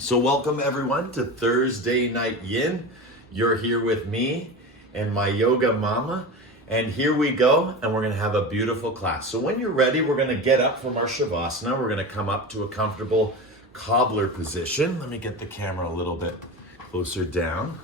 So welcome everyone to Thursday Night Yin. You're here with me and my yoga mama. And here we go, and we're gonna have a beautiful class. So when you're ready, we're gonna get up from our Shavasana. We're gonna come up to a comfortable cobbler position. Let me get the camera a little bit closer down.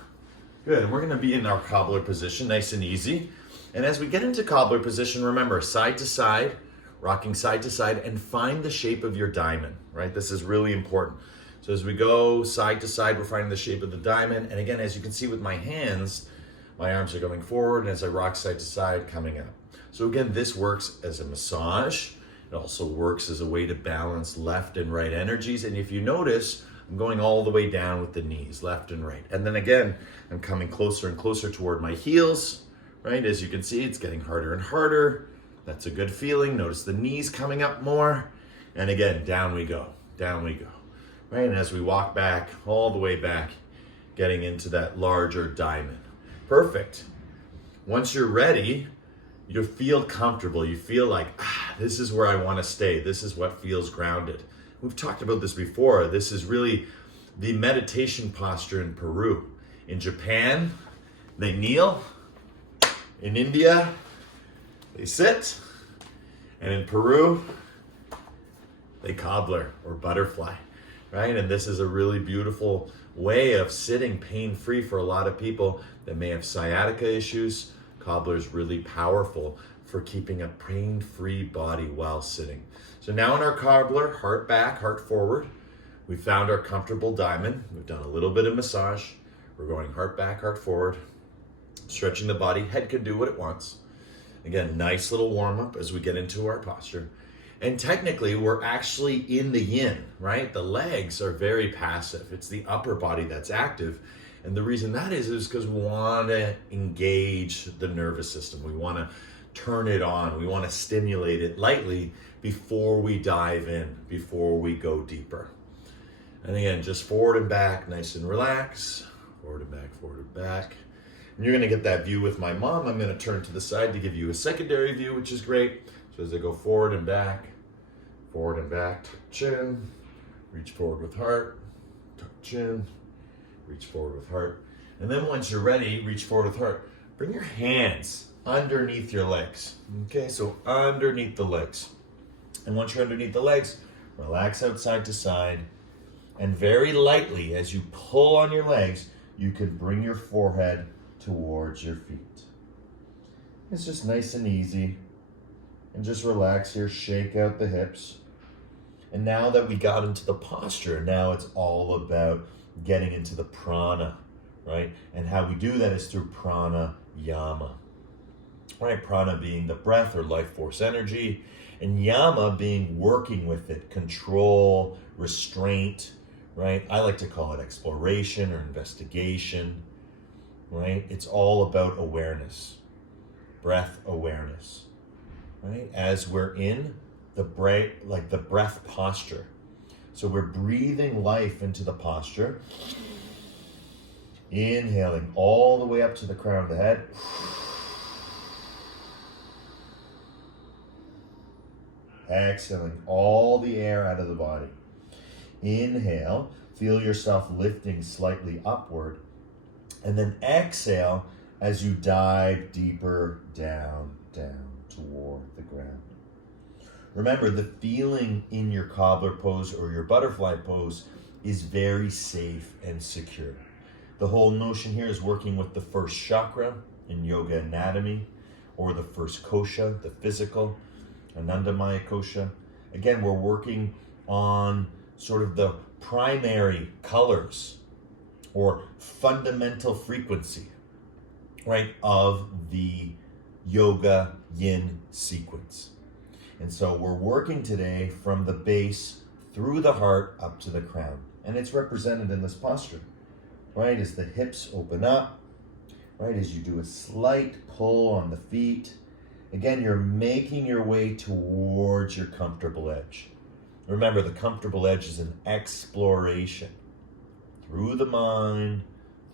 Good, and we're gonna be in our cobbler position, nice and easy. And as we get into cobbler position, remember, side to side, rocking side to side, and find the shape of your diamond, right? This is really important. So as we go side to side, we're finding the shape of the diamond. And again, as you can see with my hands, my arms are going forward, and as I rock side to side, coming up. So again, this works as a massage. It also works as a way to balance left and right energies. And if you notice, I'm going all the way down with the knees, left and right. And then again, I'm coming closer and closer toward my heels, right? As you can see, it's getting harder and harder. That's a good feeling. Notice the knees coming up more. And again, down we go, down we go. Right, and as we walk back, all the way back, getting into that larger diamond. Perfect. Once you're ready, you feel comfortable. You feel like, this is where I want to stay. This is what feels grounded. We've talked about this before. This is really the meditation posture in Peru. In Japan, they kneel. In India, they sit. And in Peru, they cobbler or butterfly. Right? And this is a really beautiful way of sitting pain-free for a lot of people that may have sciatica issues. Cobbler is really powerful for keeping a pain-free body while sitting. So now in our cobbler, heart back, heart forward. We found our comfortable diamond. We've done a little bit of massage. We're going heart back, heart forward, stretching the body. Head can do what it wants. Again, nice little warm-up as we get into our posture. And technically, we're actually in the yin, right? The legs are very passive. It's the upper body that's active. And the reason that is because we want to engage the nervous system. We want to turn it on. We want to stimulate it lightly before we dive in, before we go deeper. And again, just forward and back, nice and relaxed. Forward and back, forward and back. And you're going to get that view with my mom. I'm going to turn to the side to give you a secondary view, which is great. So as I go forward and back, tuck chin, reach forward with heart, tuck chin, reach forward with heart. And then once you're ready, reach forward with heart. Bring your hands underneath your legs. Okay, so underneath the legs. And once you're underneath the legs, relax out side to side. And very lightly, as you pull on your legs, you can bring your forehead towards your feet. It's just nice and easy. And just relax here, shake out the hips. And now that we got into the posture, now it's all about getting into the prana, right? And how we do that is through pranayama, right? Prana being the breath or life force energy, and yama being working with it, control, restraint, right? I like to call it exploration or investigation, right? It's all about awareness, breath awareness. Right? As we're in the breath posture. So we're breathing life into the posture. Inhaling all the way up to the crown of the head. Exhaling all the air out of the body. Inhale, feel yourself lifting slightly upward. And then exhale as you dive deeper down toward the ground. Remember, the feeling in your cobbler pose or your butterfly pose is very safe and secure. The whole notion here is working with the first chakra in yoga anatomy, or the first kosha, the physical, Anandamaya kosha. Again, we're working on sort of the primary colors or fundamental frequency, right, of the yoga yin sequence. And so we're working today from the base through the heart up to the crown. And it's represented in this posture, right? As the hips open up, right? As you do a slight pull on the feet. Again, you're making your way towards your comfortable edge. Remember, the comfortable edge is an exploration through the mind,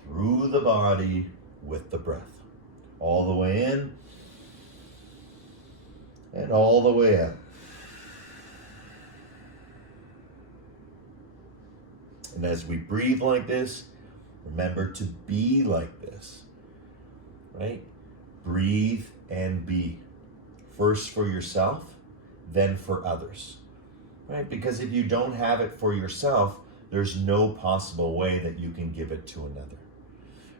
through the body, with the breath. All the way in, and all the way out. And as we breathe like this, remember to be like this, right? Breathe and be. First for yourself, then for others, right? Because if you don't have it for yourself, there's no possible way that you can give it to another.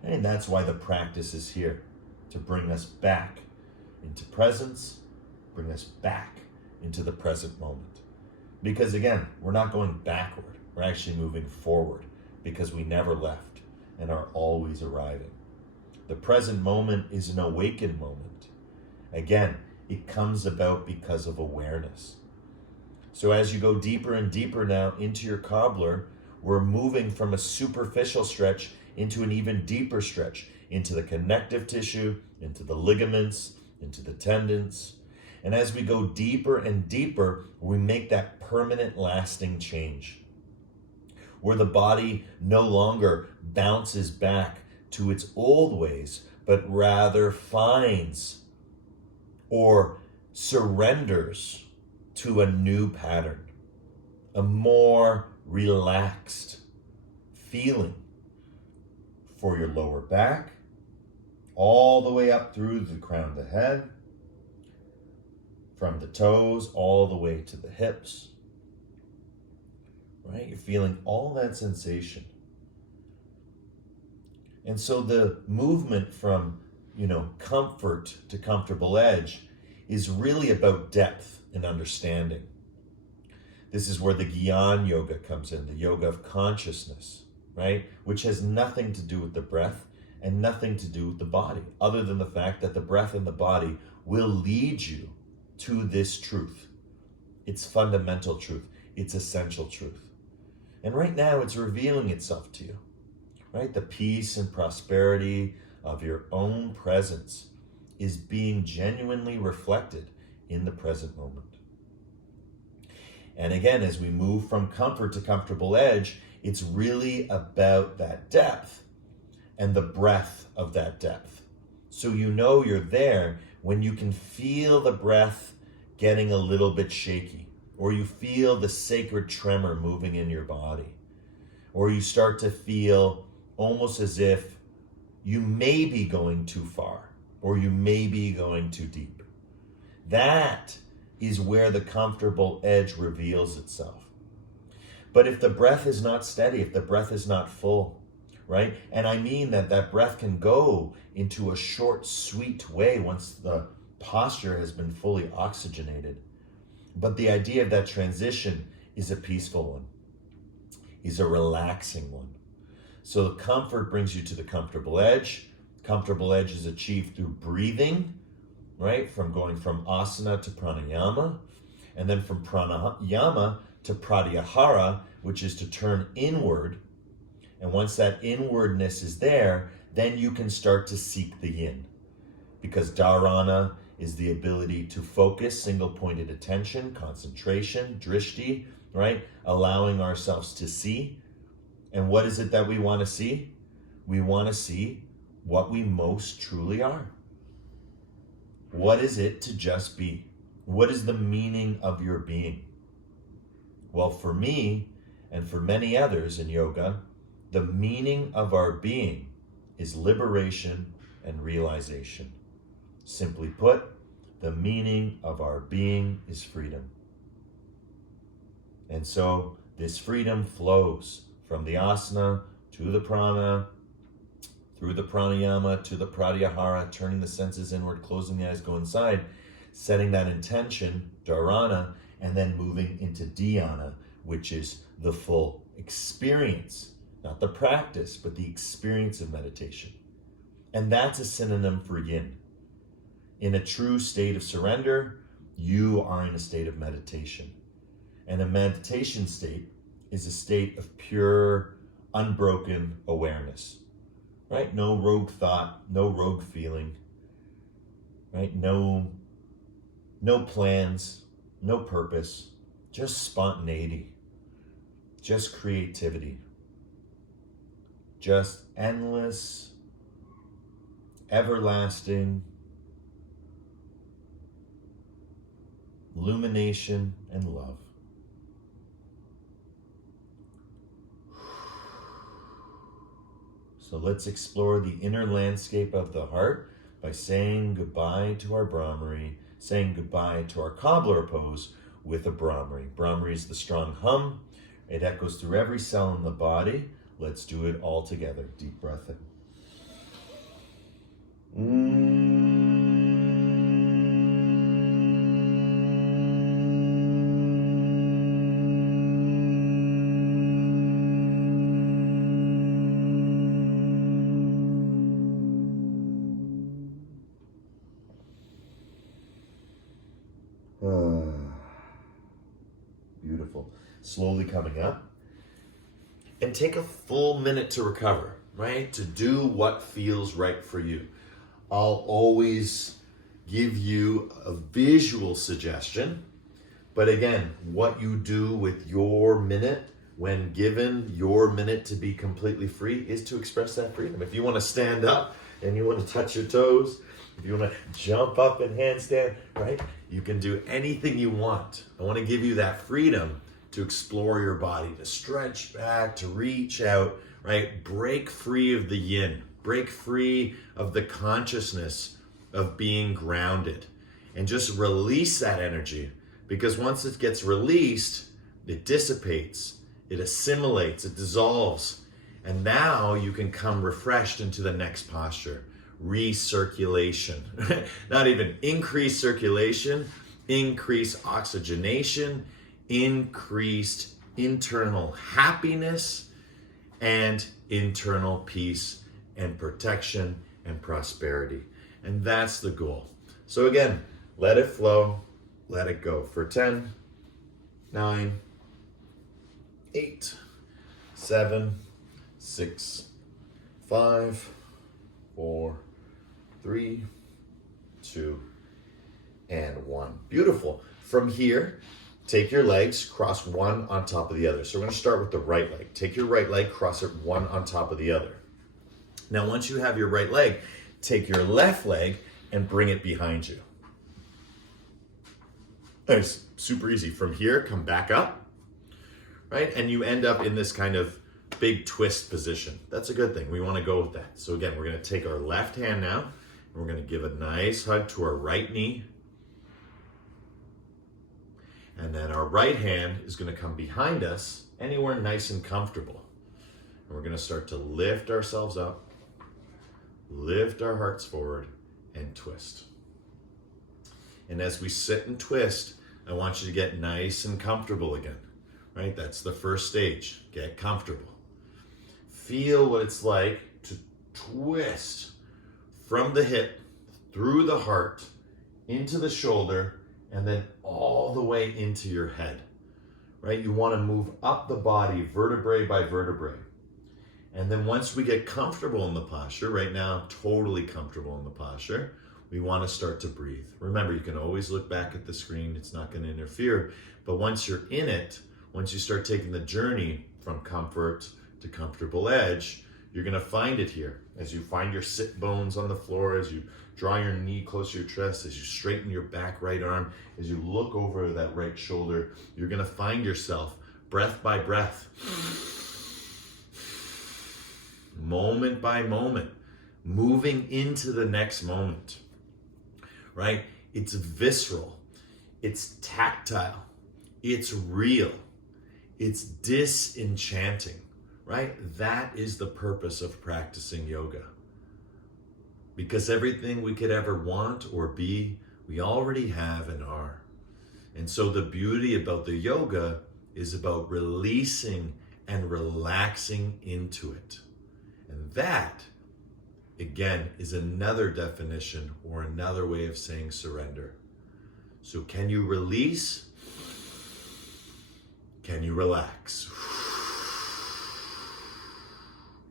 And that's why the practice is here, to bring us back into presence, bring us back into the present moment. Because again, we're not going backward, we're actually moving forward because we never left and are always arriving. The present moment is an awakened moment. Again, it comes about because of awareness. So as you go deeper and deeper now into your cobbler, we're moving from a superficial stretch into an even deeper stretch, into the connective tissue, into the ligaments, into the tendons. And as we go deeper and deeper, we make that permanent lasting change, where the body no longer bounces back to its old ways, but rather finds or surrenders to a new pattern, a more relaxed feeling for your lower back, all the way up through the crown of the head, from the toes all the way to the hips, right? You're feeling all that sensation. And so the movement from, comfort to comfortable edge is really about depth and understanding. This is where the Yin Yoga comes in, the yoga of consciousness, right? Which has nothing to do with the breath and nothing to do with the body, other than the fact that the breath and the body will lead you to this truth. It's fundamental truth. It's essential truth. And right now it's revealing itself to you, right? The peace and prosperity of your own presence is being genuinely reflected in the present moment. And again, as we move from comfort to comfortable edge, it's really about that depth and the breadth of that depth. So you're there when you can feel the breath getting a little bit shaky, or you feel the sacred tremor moving in your body, or you start to feel almost as if you may be going too far, or you may be going too deep. That is where the comfortable edge reveals itself. But if the breath is not steady, if the breath is not full, right? And I mean that breath can go into a short, sweet way once the posture has been fully oxygenated. But the idea of that transition is a peaceful one, is a relaxing one. So the comfort brings you to the comfortable edge. Comfortable edge is achieved through breathing, right? From going from asana to pranayama, and then from pranayama to pratyahara, which is to turn inward. And once that inwardness is there, then you can start to seek the yin. Because dharana is the ability to focus, single-pointed attention, concentration, drishti, right? Allowing ourselves to see. And what is it that we want to see? We want to see what we most truly are. What is it to just be? What is the meaning of your being? Well, for me, and for many others in yoga, the meaning of our being is liberation and realization. Simply put, the meaning of our being is freedom. And so this freedom flows from the asana to the prana, through the pranayama to the pratyahara, turning the senses inward, closing the eyes, go inside, setting that intention, dharana, and then moving into dhyana, which is the full experience, not the practice, but the experience of meditation. And that's a synonym for yin. In a true state of surrender, you are in a state of meditation. And a meditation state is a state of pure, unbroken awareness, right? No rogue thought, no rogue feeling, right? No plans, no purpose, just spontaneity, just creativity, just endless, everlasting illumination and love. So let's explore the inner landscape of the heart by saying goodbye to our Brahmari, saying goodbye to our cobbler pose with a Brahmari. Brahmari is the strong hum. It echoes through every cell in the body. Let's do it all together. Deep breath in. Beautiful. Slowly coming up. And take a full minute to recover, right? To do what feels right for you. I'll always give you a visual suggestion, but again, what you do with your minute when given your minute to be completely free is to express that freedom. If you want to stand up and you want to touch your toes, if you want to jump up and handstand, right? You can do anything you want. I want to give you that freedom to explore your body, to stretch back, to reach out, right? Break free of the yin, break free of the consciousness of being grounded, and just release that energy, because once it gets released, it dissipates, it assimilates, it dissolves, and now you can come refreshed into the next posture. Recirculation, not even increased circulation, increased oxygenation, increased internal happiness, and internal peace and protection and prosperity. And that's the goal. So again, let it flow, let it go for 10, 9, 8, 7, 6, 5, 4, 3, 2, and 1. Beautiful. From here, take your legs, cross one on top of the other. So we're going to start with the right leg. Take your right leg, cross it one on top of the other. Now, once you have your right leg, take your left leg and bring it behind you. Nice, super easy. From here, come back up, right? And you end up in this kind of big twist position. That's a good thing. We want to go with that. So again, we're going to take our left hand now, and we're going to give a nice hug to our right knee. And then our right hand is going to come behind us, anywhere nice and comfortable. And we're going to start to lift ourselves up, lift our hearts forward, and twist. And as we sit and twist, I want you to get nice and comfortable again, right? That's the first stage. Get comfortable. Feel what it's like to twist from the hip, through the heart, into the shoulder, and then all the way into your head, right? You want to move up the body, vertebrae by vertebrae. And then once we get comfortable in the posture, right now, totally comfortable in the posture, we want to start to breathe. Remember, you can always look back at the screen. It's not going to interfere. But once you're in it, once you start taking the journey from comfort to comfortable edge, you're going to find it here. As you find your sit bones on the floor, as you draw your knee close to your chest, as you straighten your back right arm, as you look over that right shoulder, you're going to find yourself breath by breath, moment by moment, moving into the next moment, right? It's visceral, it's tactile, it's real, it's disenchanting, right? That is the purpose of practicing yoga. Because everything we could ever want or be, we already have and are. And so the beauty about the yoga is about releasing and relaxing into it. And that, again, is another definition or another way of saying surrender. So can you release? Can you relax?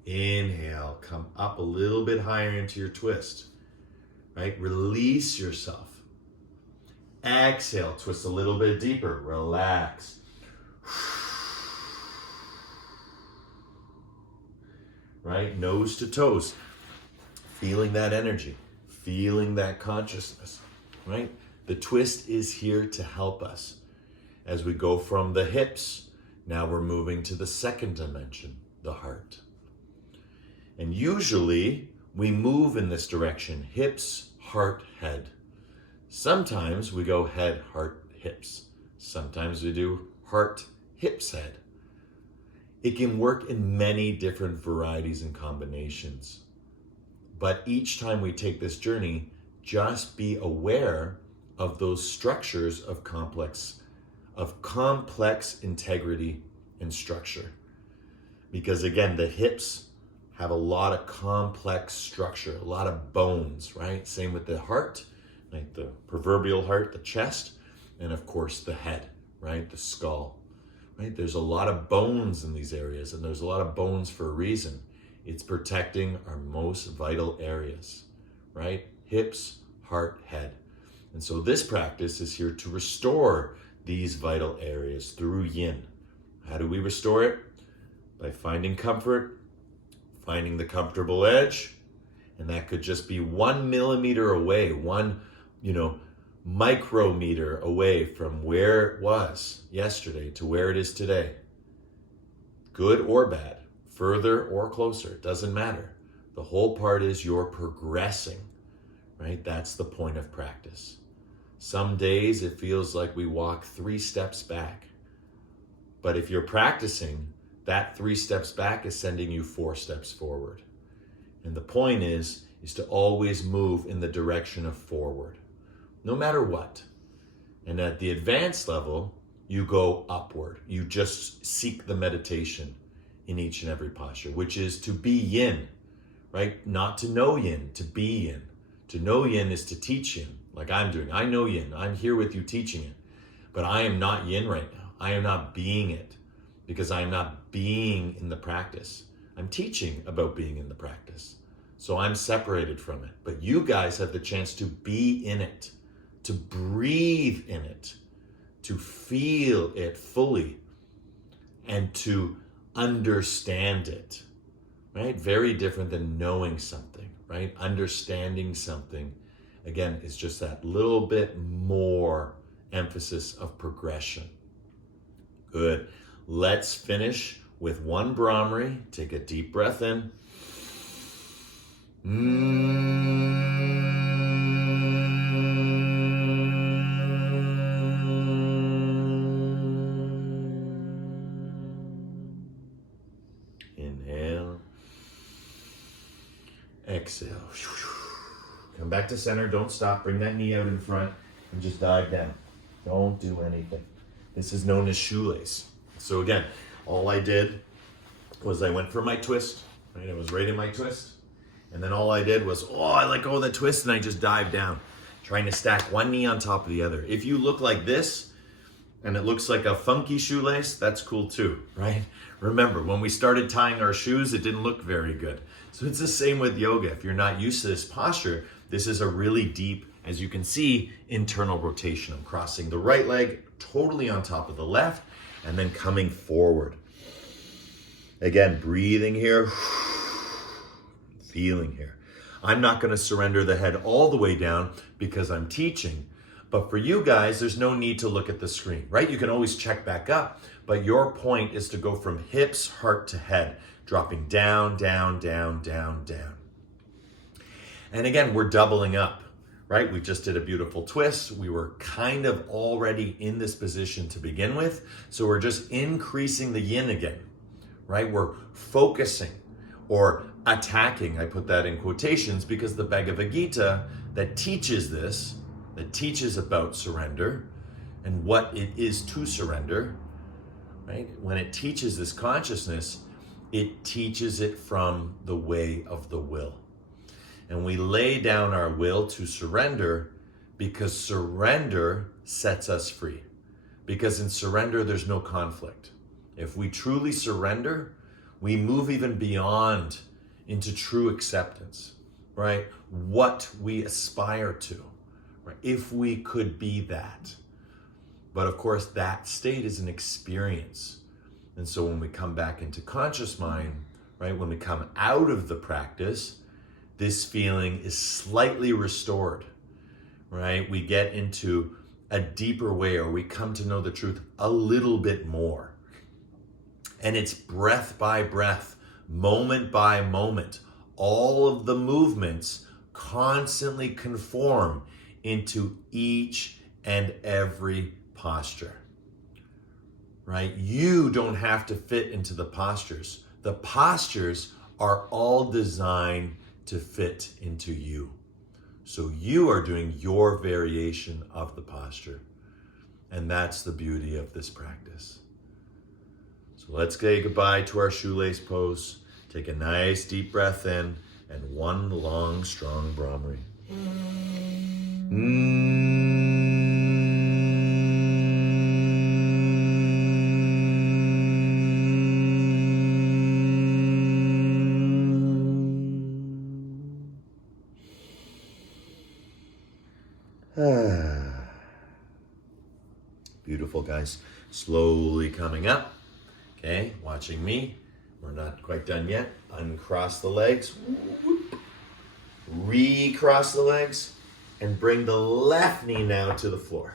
Inhale, come up a little bit higher into your twist, right? Release yourself. Exhale, twist a little bit deeper, relax. Right? Nose to toes, feeling that energy, feeling that consciousness, right? The twist is here to help us. As we go from the hips, now we're moving to the second dimension, the heart. And usually we move in this direction, hips, heart, head. Sometimes we go head, heart, hips. Sometimes we do heart, hips, head. It can work in many different varieties and combinations. But each time we take this journey, just be aware of those structures of complex integrity and structure. Because again, the hips have a lot of complex structure, a lot of bones, right? Same with the heart, like the proverbial heart, the chest, and of course the head, right? The skull, right? There's a lot of bones in these areas, and there's a lot of bones for a reason. It's protecting our most vital areas, right? Hips, heart, head. And so this practice is here to restore these vital areas through yin. How do we restore it? By finding comfort, finding the comfortable edge, and that could just be 1 millimeter away, one, micrometer away from where it was yesterday to where it is today. Good or bad, further or closer, it doesn't matter. The whole part is you're progressing, right? That's the point of practice. Some days it feels like we walk 3 steps back. But if you're practicing, that 3 steps back is sending you 4 steps forward. And the point is to always move in the direction of forward, no matter what. And at the advanced level, you go upward. You just seek the meditation in each and every posture, which is to be yin, right? Not to know yin, to be yin. To know yin is to teach yin, like I'm doing. I know yin. I'm here with you teaching it. But I am not yin right now. I am not being it, because I am not being in the practice. I'm teaching about being in the practice. So I'm separated from it. But you guys have the chance to be in it, to breathe in it, to feel it fully, and to understand it, right? Very different than knowing something, right? Understanding something, again, is just that little bit more emphasis of progression. Good. Let's finish with one Brahmari. Take a deep breath in. Inhale. Exhale. Come back to center. Don't stop. Bring that knee out in front and just dive down. Don't do anything. This is known as shoelace. So again, all I did was I went for my twist, right? I was right in my twist. And then all I did was, I let go of the twist and I just dived down, trying to stack one knee on top of the other. If you look like this and it looks like a funky shoelace, that's cool too, right? Remember, when we started tying our shoes, it didn't look very good. So it's the same with yoga. If you're not used to this posture, this is a really deep, as you can see, internal rotation. I'm crossing the right leg totally on top of the left and then coming forward. Again, breathing here, feeling here. I'm not going to surrender the head all the way down because I'm teaching. But for you guys, there's no need to look at the screen, right? You can always check back up, but your point is to go from hips, heart to head, dropping down, down, down, down, down. And again, we're doubling up, right? We just did a beautiful twist. We were kind of already in this position to begin with. So we're just increasing the yin again, right? We're focusing or attacking. I put that in quotations because the Bhagavad Gita that teaches this, that teaches about surrender and what it is to surrender, right? When it teaches this consciousness, it teaches it from the way of the will. And we lay down our will to surrender because surrender sets us free. Because in surrender, there's no conflict. If we truly surrender, we move even beyond into true acceptance, right? What we aspire to, right? If we could be that. But of course, that state is an experience. And so when we come back into conscious mind, right? When we come out of the practice, this feeling is slightly restored, right? We get into a deeper way, or we come to know the truth a little bit more. And it's breath by breath, moment by moment. All of the movements constantly conform into each and every posture, right? You don't have to fit into the postures. The postures are all designed to fit into you. So you are doing your variation of the posture. And that's the beauty of this practice. So let's say goodbye to our shoelace pose. Take a nice deep breath in and one long, strong Brahmari. Beautiful, guys. Slowly coming up. Okay, watching me. We're not quite done yet. Uncross the legs. Recross the legs. And bring the left knee now to the floor.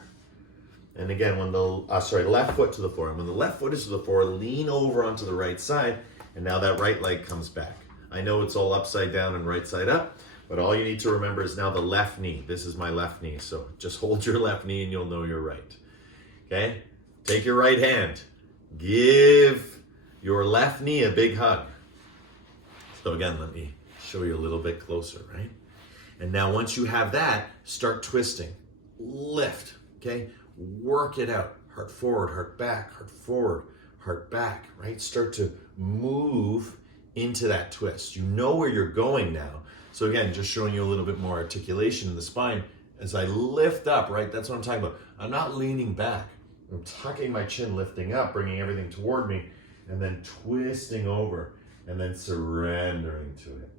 And again, when the, left foot to the floor. And when the left foot is to the floor, lean over onto the right side. And now that right leg comes back. I know it's all upside down and right side up. But all you need to remember is now the left knee. This is my left knee. So just hold your left knee and you'll know you're right. Okay? Take your right hand. Give your left knee a big hug. So again, let me show you a little bit closer, right? And now once you have that, start twisting. Lift, okay? Work it out. Heart forward, heart back, heart forward, heart back, right? Start to move into that twist. You know where you're going now. So again, just showing you a little bit more articulation in the spine. As I lift up, right? That's what I'm talking about. I'm not leaning back. I'm tucking my chin, lifting up, bringing everything toward me, and then twisting over, and then surrendering to it,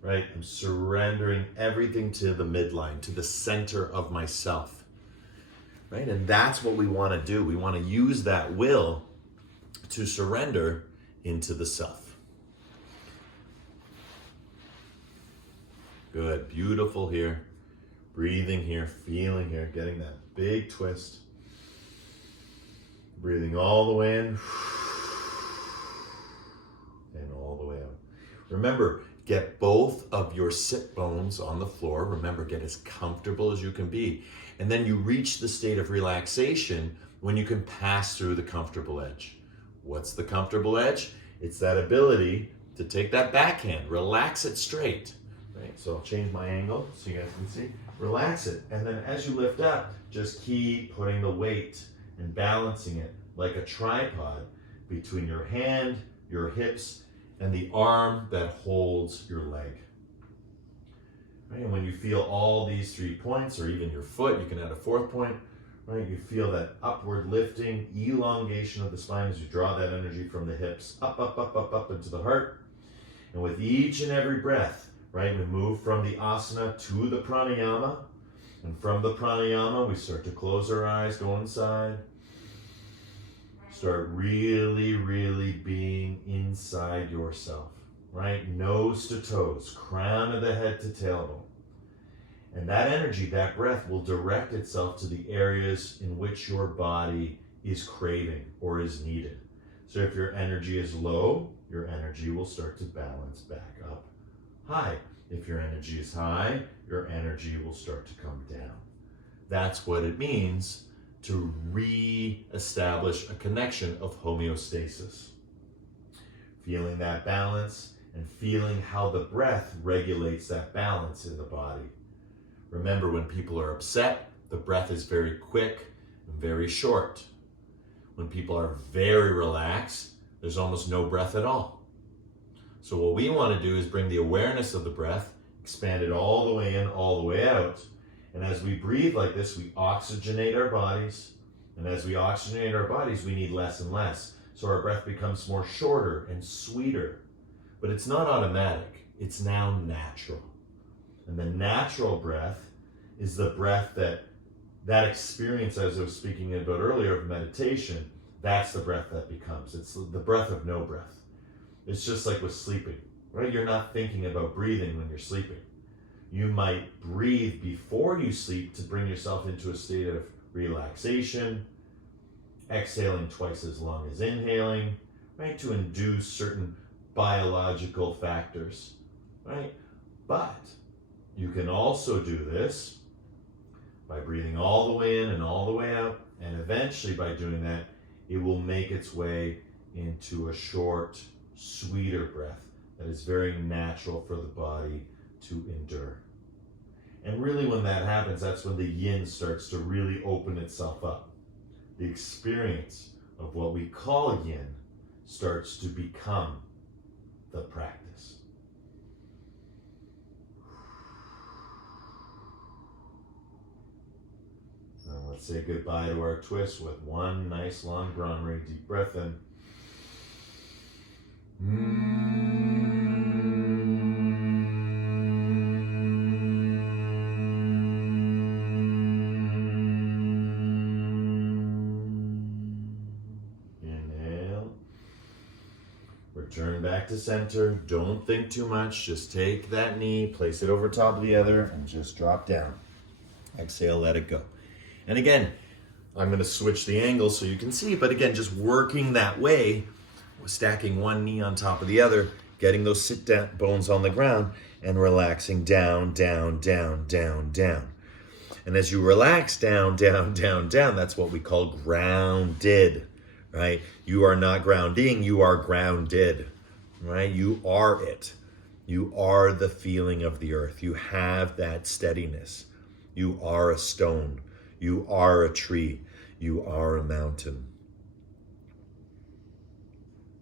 right? I'm surrendering everything to the midline, to the center of myself, right? And that's what we want to do. We want to use that will to surrender into the self. Good, beautiful here. Breathing here, feeling here, getting that big twist. Breathing all the way in and all the way out. Remember, get both of your sit bones on the floor. Remember, get as comfortable as you can be. And then you reach the state of relaxation when you can pass through the comfortable edge. What's the comfortable edge? It's that ability to take that backhand, relax it straight. Right? So I'll change my angle so you guys can see. Relax it. And then as you lift up, just keep putting the weight and balancing it like a tripod between your hand, your hips, and the arm that holds your leg. Right? And when you feel all these 3 points, or even your foot, you can add a 4th point, right? You feel that upward lifting, elongation of the spine as you draw that energy from the hips up, up, up, up, up into the heart. And with each and every breath, right, we move from the asana to the pranayama. And from the pranayama, we start to close our eyes, go inside. Start really, really being inside yourself, right? Nose to toes, crown of the head to tailbone. And that energy, that breath will direct itself to the areas in which your body is craving or is needed. So if your energy is low, your energy will start to balance back up high. If your energy is high, your energy will start to come down. That's what it means to re-establish a connection of homeostasis. Feeling that balance and feeling how the breath regulates that balance in the body. Remember, when people are upset, the breath is very quick and very short. When people are very relaxed, there's almost no breath at all. So what we want to do is bring the awareness of the breath, expand it all the way in, all the way out. And as we breathe like this, we oxygenate our bodies. And as we oxygenate our bodies, we need less and less. So our breath becomes more shorter and sweeter. But it's not automatic. It's now natural. And the natural breath is the breath that experience, as I was speaking about earlier, of meditation, that's the breath that becomes. It's the breath of no breath. It's just like with sleeping, right? You're not thinking about breathing when you're sleeping. You might breathe before you sleep to bring yourself into a state of relaxation, exhaling twice as long as inhaling, right? To induce certain biological factors, right? But you can also do this by breathing all the way in and all the way out, and eventually by doing that, it will make its way into a short, sweeter breath that is very natural for the body to endure. And really when that happens, that's when the yin starts to really open itself up. The experience of what we call yin starts to become the practice. Now let's say goodbye to our twist with one nice long Brahmari. Deep breath in. Inhale. Return back to center. Don't think too much. Just take that knee, place it over top of the other, and just drop down. Exhale, let it go. And again, I'm going to switch the angle so you can see, but again, just working that way, stacking one knee on top of the other, getting those sit down bones on the ground, and relaxing down, down, down, down, down. And as you relax down, down, down, down, that's what we call grounded, right? You are not grounding, you are grounded, right? You are it. You are the feeling of the earth. You have that steadiness. You are a stone. You are a tree. You are a mountain.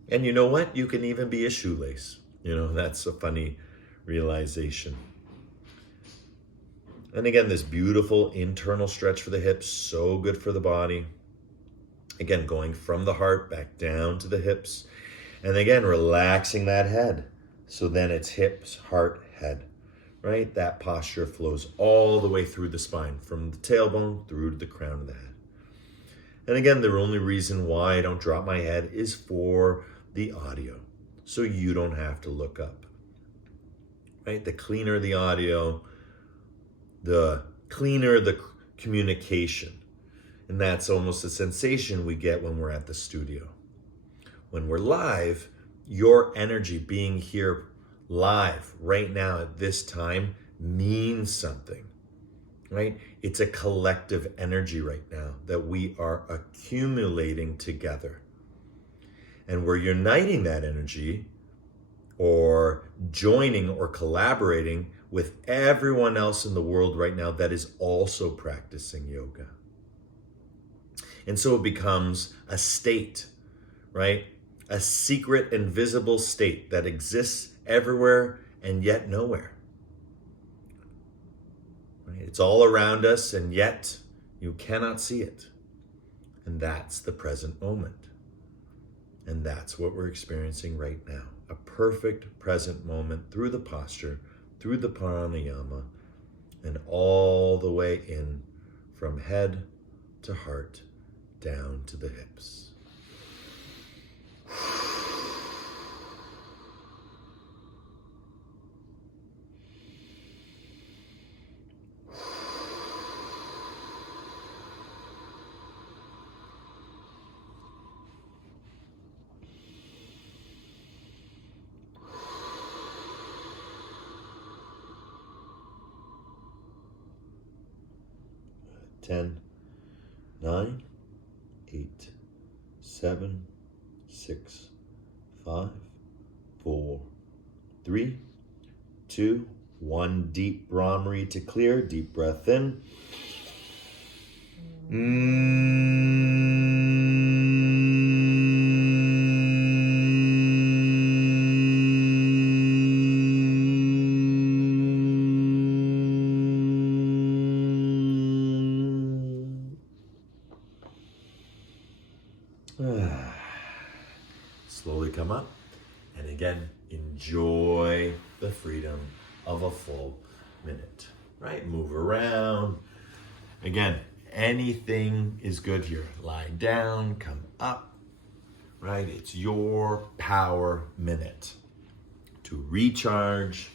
And you know what? You can even be a shoelace. You know, that's a funny realization. And again, this beautiful internal stretch for the hips, so good for the body. Again, going from the heart back down to the hips. And again, relaxing that head. So then it's hips, heart, head, right? That posture flows all the way through the spine, from the tailbone through to the crown of the head. And again, the only reason why I don't drop my head is for the audio, so you don't have to look up, right? The cleaner the audio, the cleaner the communication. And that's almost the sensation we get when we're at the studio. When we're live, your energy being here live right now at this time means something, right? It's a collective energy right now that we are accumulating together. And we're uniting that energy or joining or collaborating with everyone else in the world right now that is also practicing yoga. And so it becomes a state, right? A secret, invisible state that exists everywhere and yet nowhere. Right? It's all around us and yet you cannot see it. And that's the present moment. And that's what we're experiencing right now. A perfect present moment through the posture, through the pranayama, and all the way in from head to heart, down to the hips. Ten, 9, 8, 7, 6, 5, 4, 3, 2, 1. Deep Brahmari to clear. Deep breath in. Slowly come up, and again, enjoy the freedom of a full minute, right? Move around. Again, anything is good here. Lie down, come up, right? It's your power minute to recharge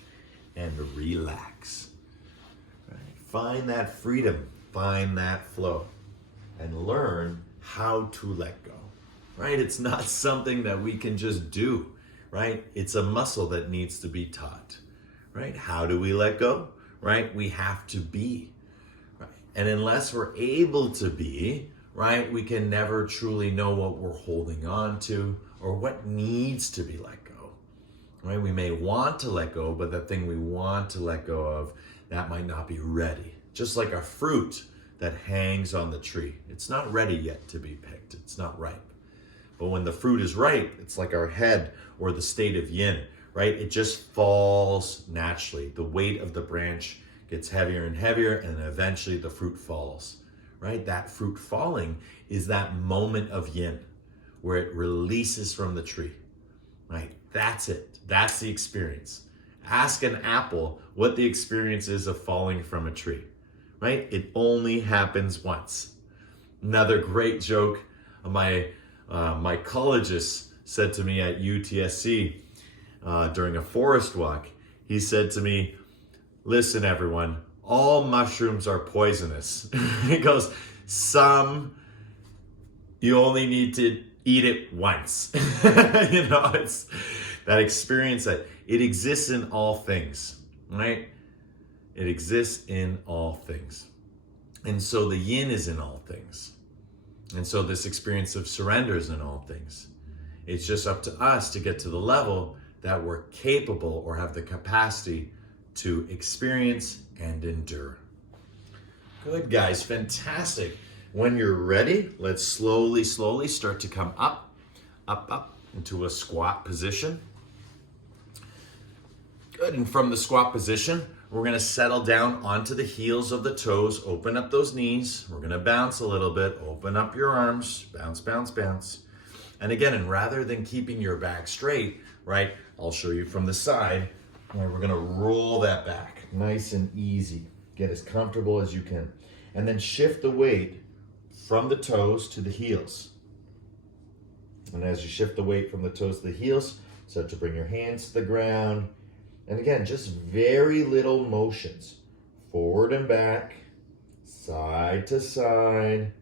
and relax, right? Find that freedom, find that flow, and learn how to let go. Right? It's not something that we can just do. right? It's a muscle that needs to be taught, right? How do we let go, right? We have to be, right? And unless we're able to be, right, we can never truly know what we're holding on to or what needs to be let go, right? We may want to let go, but the thing we want to let go of, that might not be ready. Just like a fruit that hangs on the tree. It's not ready yet to be picked. It's not ripe. But when the fruit is ripe, it's like our head or the state of yin, right? It just falls naturally. The weight of the branch gets heavier and heavier, and eventually the fruit falls, right? That fruit falling is that moment of yin where it releases from the tree, right? That's it. That's the experience. Ask an apple what the experience is of falling from a tree, right? It only happens once. Another great joke, my mycologist said to me at UTSC during a forest walk, he said to me, listen everyone, all mushrooms are poisonous. He goes, some you only need to eat it once. You know, it's that experience that it exists in all things, right? It exists in all things. And so the yin is in all things. And so this experience of surrender is in all things. It's just up to us to get to the level that we're capable or have the capacity to experience and endure. Good, guys, fantastic. When you're ready, let's slowly start to come up into a squat position. Good, and from the squat position, we're gonna settle down onto the heels of the toes, open up those knees. We're gonna bounce a little bit, open up your arms, bounce, bounce, bounce. And again, and rather than keeping your back straight, right, I'll show you from the side, where we're gonna roll that back, nice and easy. Get as comfortable as you can. And then shift the weight from the toes to the heels. And as you shift the weight from the toes to the heels, start to bring your hands to the ground. And again, just very little motions. Forward and back, side to side.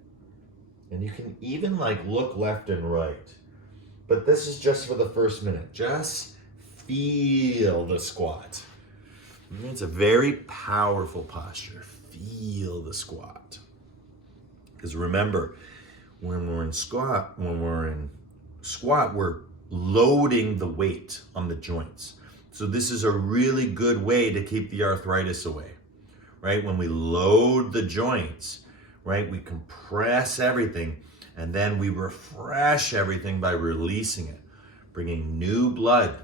And you can even like look left and right. But this is just for the first minute. Just feel the squat. It's a very powerful posture. Feel the squat. Because remember, when we're in squat, we're loading the weight on the joints. So this is a really good way to keep the arthritis away, right? When we load the joints, right, we compress everything and then we refresh everything by releasing it, bringing new blood,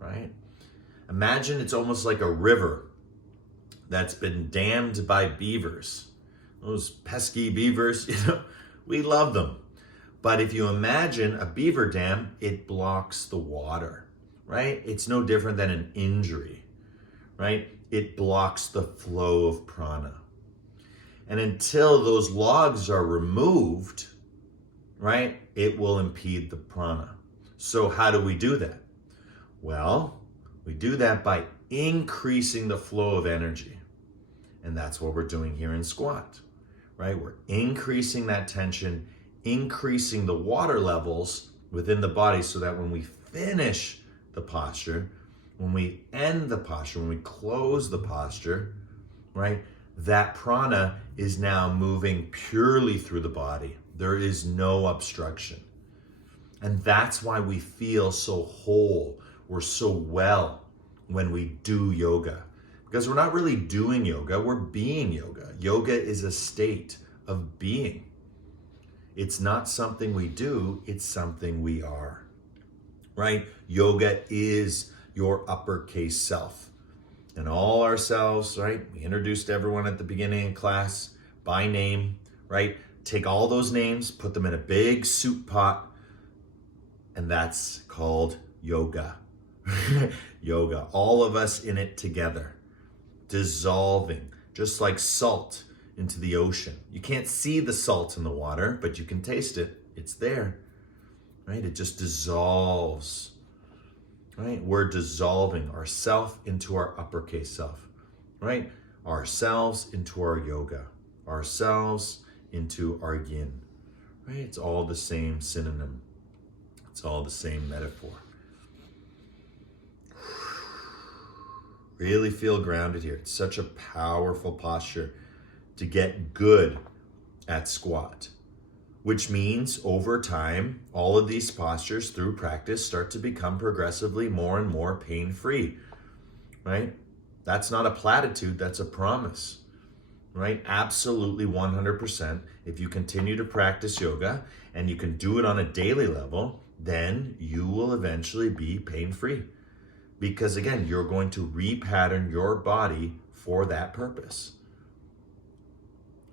right? Imagine it's almost like a river that's been dammed by beavers. Those pesky beavers, you know, we love them. But if you imagine a beaver dam, it blocks the water, right? It's no different than an injury, right? It blocks the flow of prana. And until those logs are removed, right, it will impede the prana. So how do we do that? Well, we do that by increasing the flow of energy. And that's what we're doing here in squat, right? We're increasing that tension, increasing the water levels within the body so that when we finish the posture, when we end the posture, when we close the posture, right, that prana is now moving purely through the body. There is no obstruction. And that's why we feel so whole, we're so well when we do yoga. Because we're not really doing yoga, we're being yoga. Yoga is a state of being. It's not something we do, it's something we are, right? Yoga is your uppercase self. And all ourselves, right? We introduced everyone at the beginning of class by name, right? Take all those names, put them in a big soup pot, and that's called yoga. Yoga, all of us in it together, dissolving, just like salt into the ocean. You can't see the salt in the water, but you can taste it. It's there, right? It just dissolves, right? We're dissolving ourself into our uppercase self, right? Ourselves into our yoga, ourselves into our yin, right? It's all the same synonym. It's all the same metaphor. Really feel grounded here. It's such a powerful posture to get good at squat, which means over time, all of these postures through practice start to become progressively more and more pain-free, right? That's not a platitude, that's a promise, right? Absolutely 100%. If you continue to practice yoga and you can do it on a daily level, then you will eventually be pain-free. Because again, you're going to repattern your body for that purpose,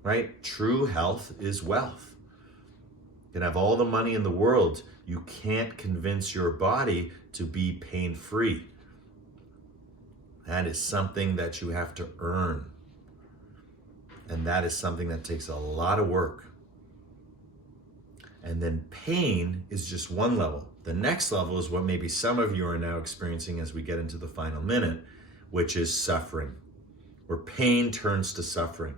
right? True health is wealth. You can have all the money in the world. You can't convince your body to be pain-free. That is something that you have to earn. And that is something that takes a lot of work. And then pain is just one level. The next level is what maybe some of you are now experiencing as we get into the final minute, which is suffering, where pain turns to suffering.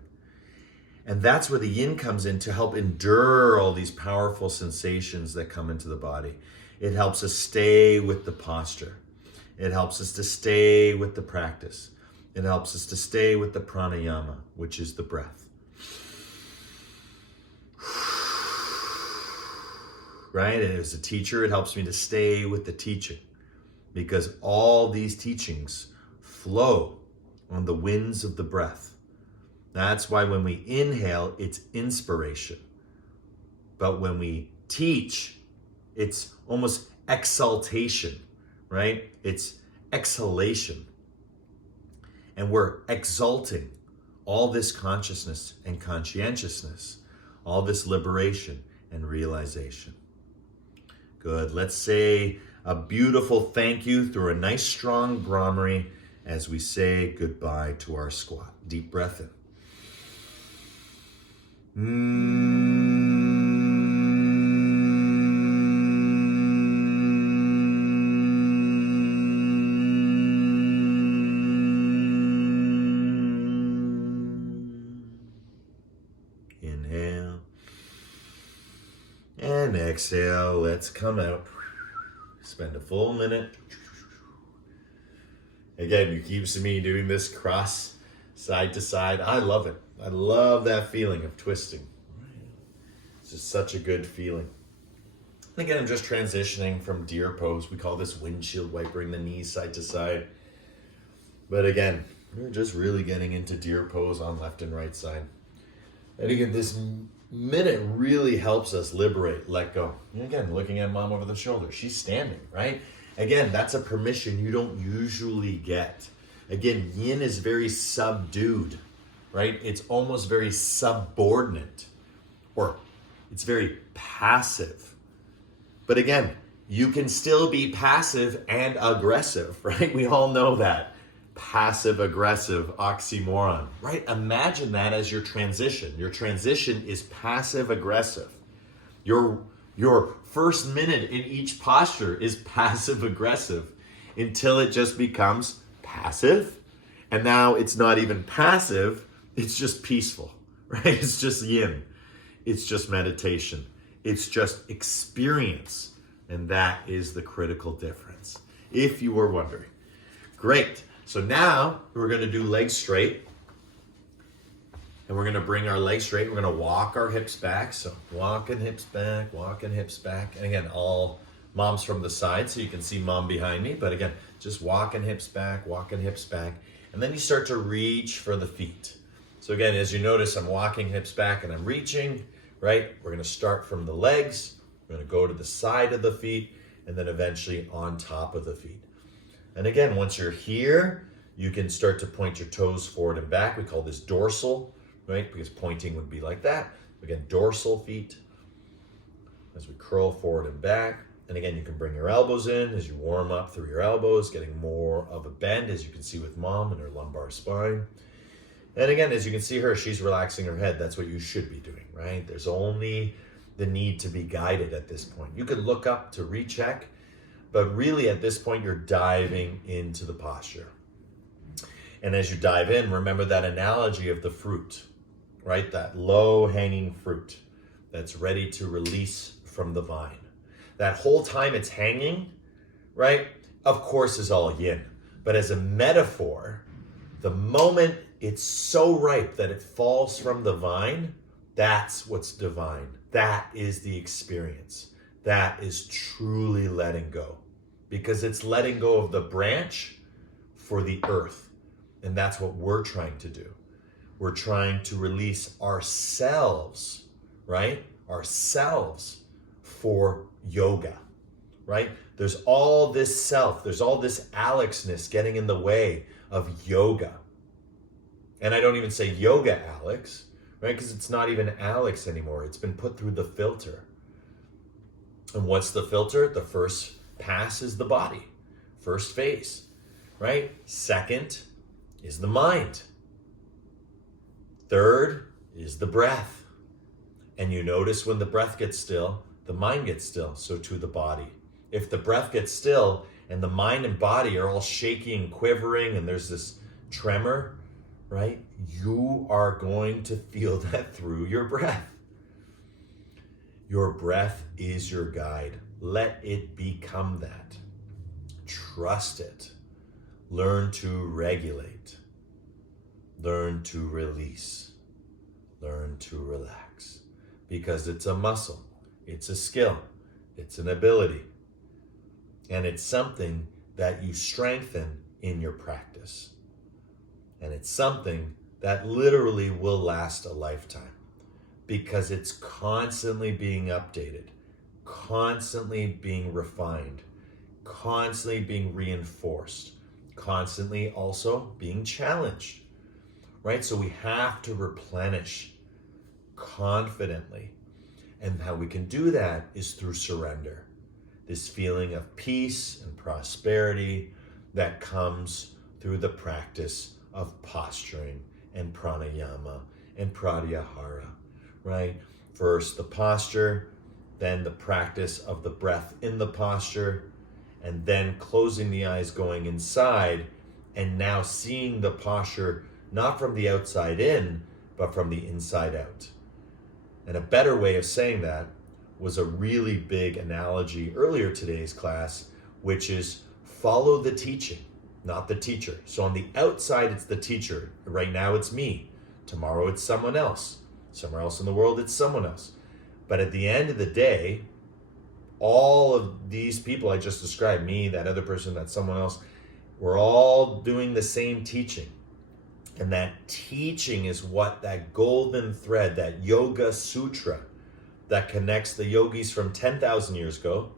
And that's where the yin comes in to help endure all these powerful sensations that come into the body. It helps us stay with the posture. It helps us to stay with the practice. It helps us to stay with the pranayama, which is the breath. Right? And as a teacher, it helps me to stay with the teaching because all these teachings flow on the winds of the breath. That's why when we inhale, it's inspiration. But when we teach, it's almost exaltation, right? It's exhalation. And we're exalting all this consciousness and conscientiousness, all this liberation and realization. Good. Let's say a beautiful thank you through a nice strong Brahmari as we say goodbye to our squat. Deep breath in. Inhale. And exhale, let's come out. Spend a full minute. Again, you keep seeing me doing this cross side to side. I love it. I love that feeling of twisting. It's just such a good feeling. And again, I'm just transitioning from deer pose. We call this windshield wipering the knees side to side. But again, we're just really getting into deer pose on left and right side. And again, this minute really helps us liberate, let go. And again, looking at mom over the shoulder. She's standing, right? Again, that's a permission you don't usually get. Again, yin is very subdued, right? It's almost very subordinate, or it's very passive. But again, you can still be passive and aggressive, right? We all know that. Passive aggressive oxymoron, right? Imagine that as your transition. Your transition is passive aggressive. Your first minute in each posture is passive aggressive until it just becomes passive. And now it's not even passive, it's just peaceful, right? It's just yin. It's just meditation. It's just experience. And that is the critical difference, if you were wondering. Great. So now we're going to do legs straight. And we're going to bring our legs straight. We're going to walk our hips back. So walking hips back, walking hips back. And again, all moms from the side so you can see mom behind me. But again, just walking hips back, walking hips back. And then you start to reach for the feet. So again, as you notice, I'm walking hips back and I'm reaching, right? We're going to start from the legs. We're going to go to the side of the feet and then eventually on top of the feet. And again, once you're here, you can start to point your toes forward and back. We call this dorsal, right? Because pointing would be like that. Again, dorsal feet as we curl forward and back. And again, you can bring your elbows in as you warm up through your elbows, getting more of a bend, as you can see with mom and her lumbar spine. And again, as you can see her, she's relaxing her head. That's what you should be doing, right? There's only the need to be guided at this point. You could look up to recheck, but really at this point, you're diving into the posture. And as you dive in, remember that analogy of the fruit, right? That low-hanging fruit that's ready to release from the vine. That whole time it's hanging, right? Of course is all yin. But as a metaphor, the moment it's so ripe that it falls from the vine, that's what's divine. That is the experience. That is truly letting go. Because it's letting go of the branch for the earth. And that's what we're trying to do. We're trying to release ourselves, right? Ourselves for yoga, right? There's all this self, there's all this Alexness getting in the way of yoga. And I don't even say yoga Alex, right? Because it's not even Alex anymore. It's been put through the filter. And what's the filter? The first pass is the body. First phase, right? Second is the mind. Third is the breath. And you notice when the breath gets still, the mind gets still, so too the body. If the breath gets still and the mind and body are all shaky and quivering and there's this tremor, right? You are going to feel that through your breath. Your breath is your guide. Let it become that. Trust it. Learn to regulate. Learn to release. Learn to relax. Because it's a muscle. It's a skill. It's an ability. And it's something that you strengthen in your practice. And it's something that literally will last a lifetime because it's constantly being updated, constantly being refined, constantly being reinforced, constantly also being challenged, right? So we have to replenish confidently. And how we can do that is through surrender. This feeling of peace and prosperity that comes through the practice of posturing and pranayama and pratyahara, right? First the posture, then the practice of the breath in the posture, and then closing the eyes, going inside, and now seeing the posture not from the outside in, but from the inside out. And a better way of saying that was a really big analogy earlier today's class, which is follow the teaching, not the teacher. So on the outside, it's the teacher. Right now, it's me. Tomorrow, it's someone else. Somewhere else in the world, it's someone else. But at the end of the day, all of these people I just described, me, that other person, that someone else, we're all doing the same teaching. And that teaching is what that golden thread, that yoga sutra that connects the yogis from 10,000 years ago.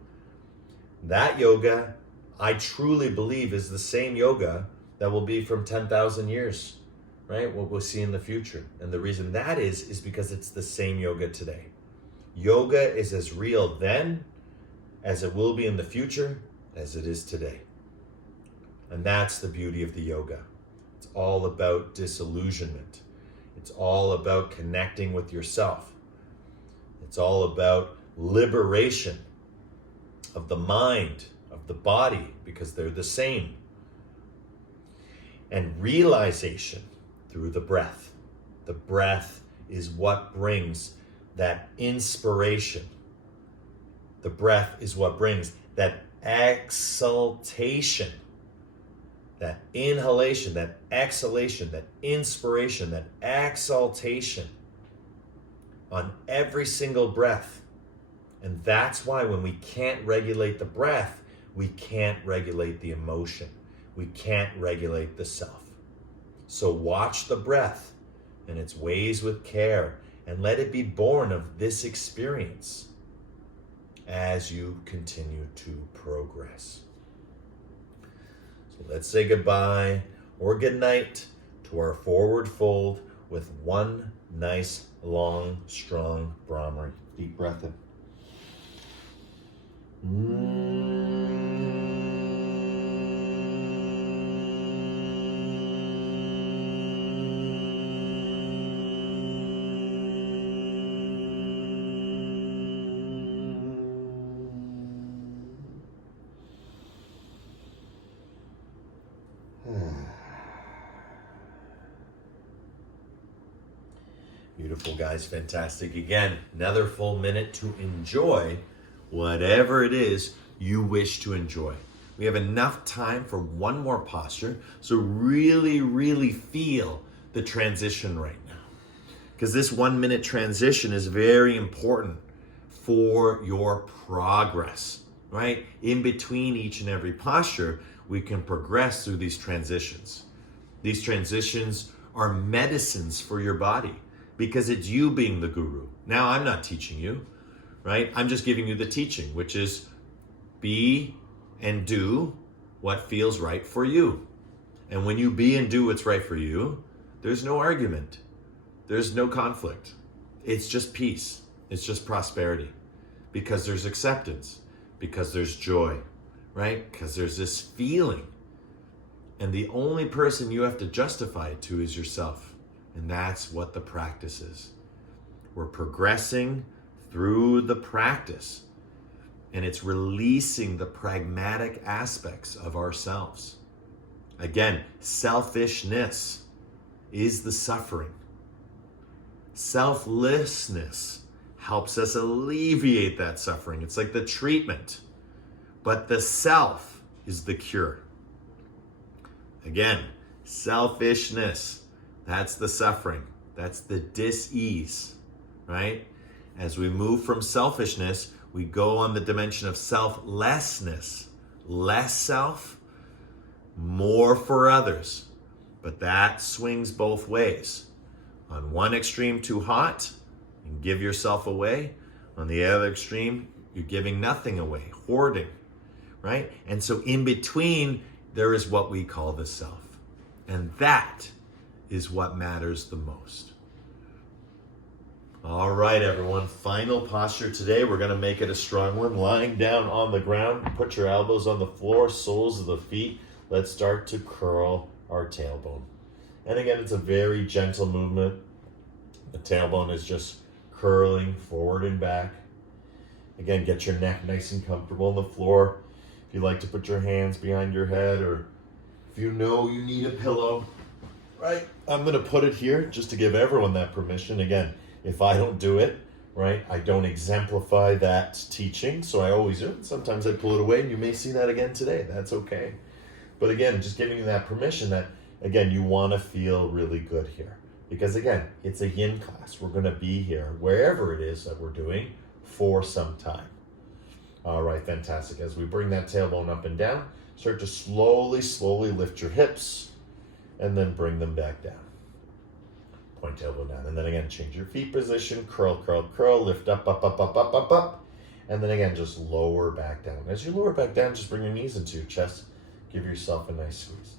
That yoga, I truly believe, is the same yoga that will be from 10,000 years, right? What we'll see in the future. And the reason that is because it's the same yoga today. Yoga is as real then as it will be in the future as it is today. And that's the beauty of the yoga. It's all about disillusionment. It's all about connecting with yourself. It's all about liberation of the mind, of the body, because they're the same. And realization through the breath. The breath is what brings that inspiration. The breath is what brings that exaltation, that inhalation, that exhalation, that inspiration, that exaltation on every single breath. And that's why when we can't regulate the breath, we can't regulate the emotion. We can't regulate the self. So watch the breath and its ways with care and let it be born of this experience as you continue to progress. So let's say goodbye or good night to our forward fold with one nice, long, strong Brahmari. Deep breath in. Beautiful, guys. Fantastic. Again, another full minute to enjoy whatever it is you wish to enjoy. We have enough time for one more posture. So really, really feel the transition right now. Because this 1 minute transition is very important for your progress, right? In between each and every posture, we can progress through these transitions. These transitions are medicines for your body because it's you being the guru. Now I'm not teaching you, right? I'm just giving you the teaching, which is be and do what feels right for you. And when you be and do what's right for you, there's no argument. There's no conflict. It's just peace. It's just prosperity. Because there's acceptance. Because there's joy, right? Because there's this feeling. And the only person you have to justify it to is yourself. And that's what the practice is. We're progressing through the practice. And it's releasing the pragmatic aspects of ourselves. Again, selfishness is the suffering. Selflessness helps us alleviate that suffering. It's like the treatment. But the self is the cure. Again, selfishness, that's the suffering. That's the dis-ease, right? As we move from selfishness, we go on the dimension of selflessness. Less self, more for others. But that swings both ways. On one extreme, too hot, you can give yourself away. On the other extreme, you're giving nothing away, hoarding, right? And so in between, there is what we call the self. And that is what matters the most. All right, everyone, final posture today. We're gonna make it a strong one. Lying down on the ground, put your elbows on the floor, soles of the feet. Let's start to curl our tailbone. And again, it's a very gentle movement. The tailbone is just curling forward and back. Again, get your neck nice and comfortable on the floor. If you like to put your hands behind your head, or if you know you need a pillow, right? I'm gonna put it here just to give everyone that permission. Again, if I don't do it, right, I don't exemplify that teaching, so I always do it. Sometimes I pull it away, and you may see that again today. That's okay. But again, just giving you that permission that, again, you want to feel really good here. Because again, it's a yin class. We're going to be here, wherever it is that we're doing, for some time. All right, fantastic. As we bring that tailbone up and down, start to slowly, slowly lift your hips, and then bring them back down. Point tailbone down. And then again, change your feet position, curl, curl, curl, lift up, up, up, up, up, up, up. And then again, just lower back down. As you lower back down, just bring your knees into your chest. Give yourself a nice squeeze.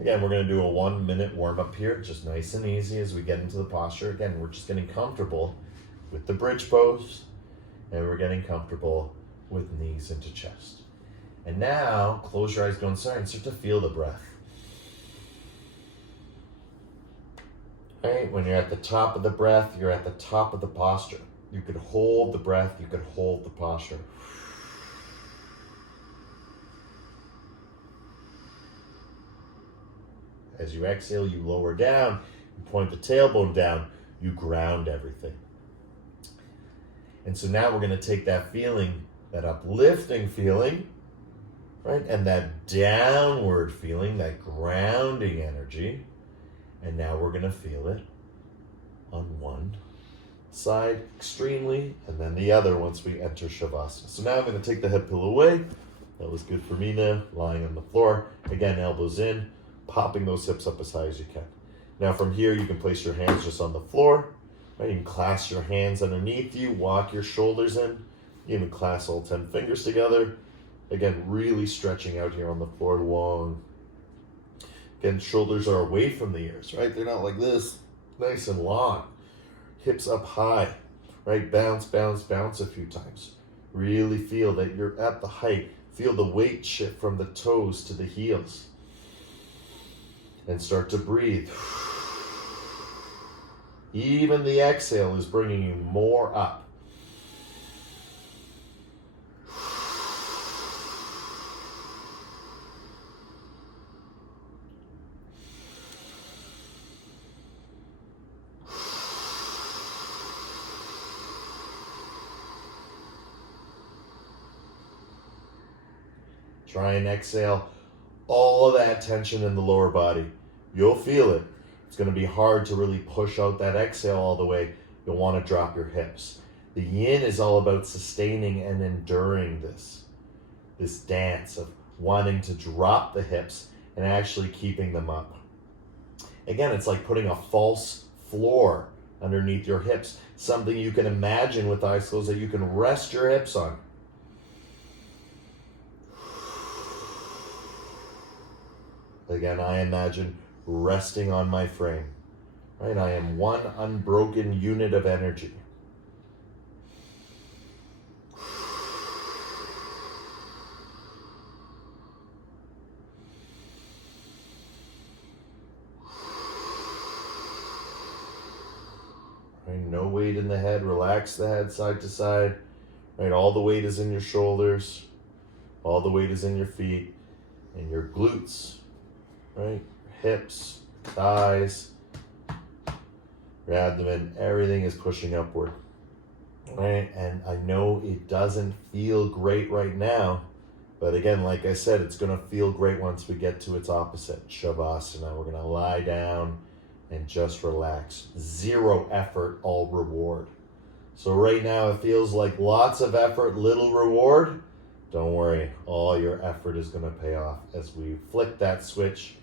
Again, we're going to do a 1 minute warm up here, just nice and easy as we get into the posture. Again, we're just getting comfortable with the bridge pose, and we're getting comfortable with knees into chest. And now, close your eyes, go inside, and start to feel the breath. Right, when you're at the top of the breath, you're at the top of the posture. You could hold the breath, you could hold the posture. As you exhale, you lower down, you point the tailbone down, you ground everything. And so now we're going to take that feeling, that uplifting feeling, right? And that downward feeling, that grounding energy. And now we're going to feel it on one side extremely, and then the other once we enter Shavasana. So now I'm going to take the head pillow away. That was good for me now, lying on the floor. Again, elbows in, popping those hips up as high as you can. Now from here, you can place your hands just on the floor. Right? You can clasp your hands underneath you, walk your shoulders in. You even clasp all 10 fingers together. Again, really stretching out here on the floor long. Again, shoulders are away from the ears, right? They're not like this, nice and long. Hips up high, right? Bounce, bounce, bounce a few times. Really feel that you're at the height. Feel the weight shift from the toes to the heels. And start to breathe. Even the exhale is bringing you more up. Try and exhale all of that tension in the lower body. You'll feel it. It's going to be hard to really push out that exhale all the way. You'll want to drop your hips. The yin is all about sustaining and enduring this dance of wanting to drop the hips and actually keeping them up. Again, it's like putting a false floor underneath your hips, something you can imagine with eyes closed that you can rest your hips on. Again, I imagine resting on my frame, right? I am one unbroken unit of energy. Right? No weight in the head. Relax the head side to side. Right? All the weight is in your shoulders. All the weight is in your feet and your glutes. Right? Hips, thighs, your abdomen, everything is pushing upward. Right? And I know it doesn't feel great right now, but again, like I said, it's going to feel great once we get to its opposite, Shavasana. We're going to lie down and just relax. Zero effort, all reward. So right now it feels like lots of effort, little reward. Don't worry, all your effort is going to pay off as we flick that switch.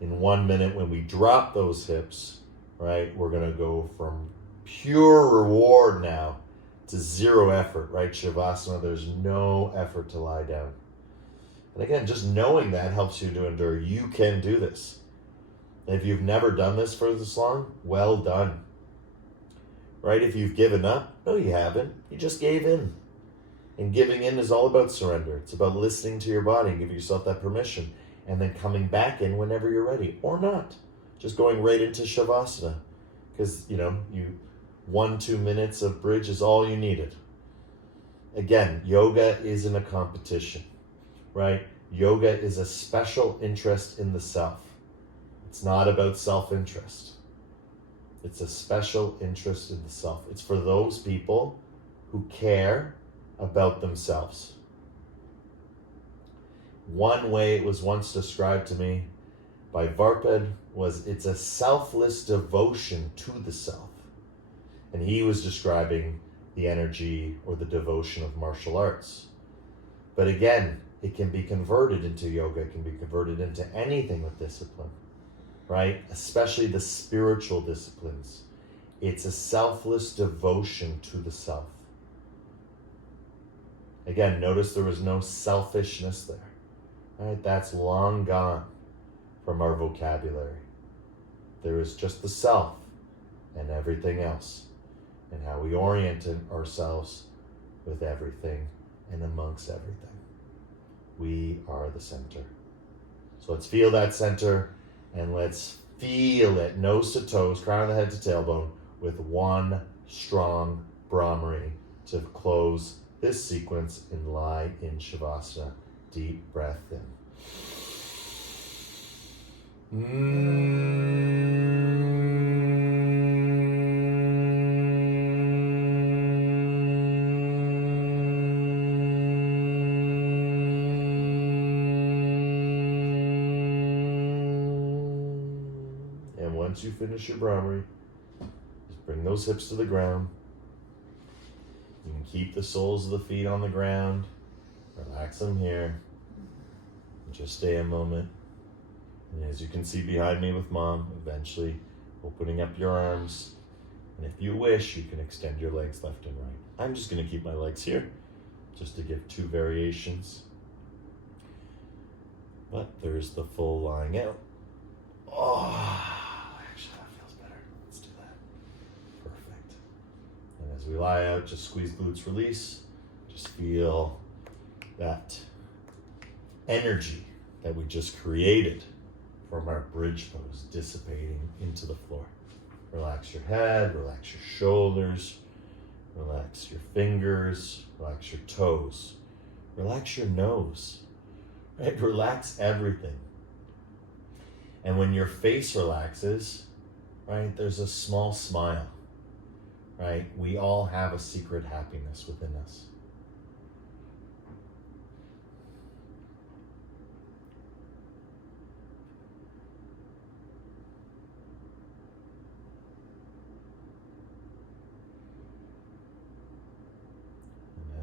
In 1 minute, when we drop those hips, right, we're going to go from pure reward now to zero effort, right? Shavasana, there's no effort to lie down. And again, just knowing that helps you to endure. You can do this. And if you've never done this for this long, well done. Right? If you've given up, no, you haven't. You just gave in. And giving in is all about surrender. It's about listening to your body and giving yourself that permission. And then coming back in whenever you're ready, or not. Just going right into Shavasana. Because, 1-2 minutes of bridge is all you needed. Again, yoga isn't a competition, right? Yoga is a special interest in the self. It's not about self-interest. It's a special interest in the self. It's for those people who care about themselves. One way it was once described to me by Varped was it's a selfless devotion to the self. And he was describing the energy or the devotion of martial arts. But again, it can be converted into yoga. It can be converted into anything with discipline, right? Especially the spiritual disciplines. It's a selfless devotion to the self. Again, notice there was no selfishness there. Right? That's long gone from our vocabulary. There is just the self and everything else, and how we orient ourselves with everything and amongst everything. We are the center. So let's feel that center, and let's feel it nose to toes, crown of the head to tailbone, with one strong Brahmari to close this sequence and lie in Shavasana. Deep breath in. And once you finish your Brahmari, just bring those hips to the ground. You can keep the soles of the feet on the ground. Relax them here. Just stay a moment. And as you can see behind me with Mom, eventually opening up your arms. And if you wish, you can extend your legs left and right. I'm just going to keep my legs here, just to give 2 variations. But there's the full lying out. Oh, actually that feels better. Let's do that. Perfect. And as we lie out, just squeeze glutes, release. Just feel that energy that we just created from our bridge pose dissipating into the floor. Relax your head, relax your shoulders, relax your fingers, relax your toes, relax your nose, right? Relax everything. And when your face relaxes, right, there's a small smile, right? We all have a secret happiness within us.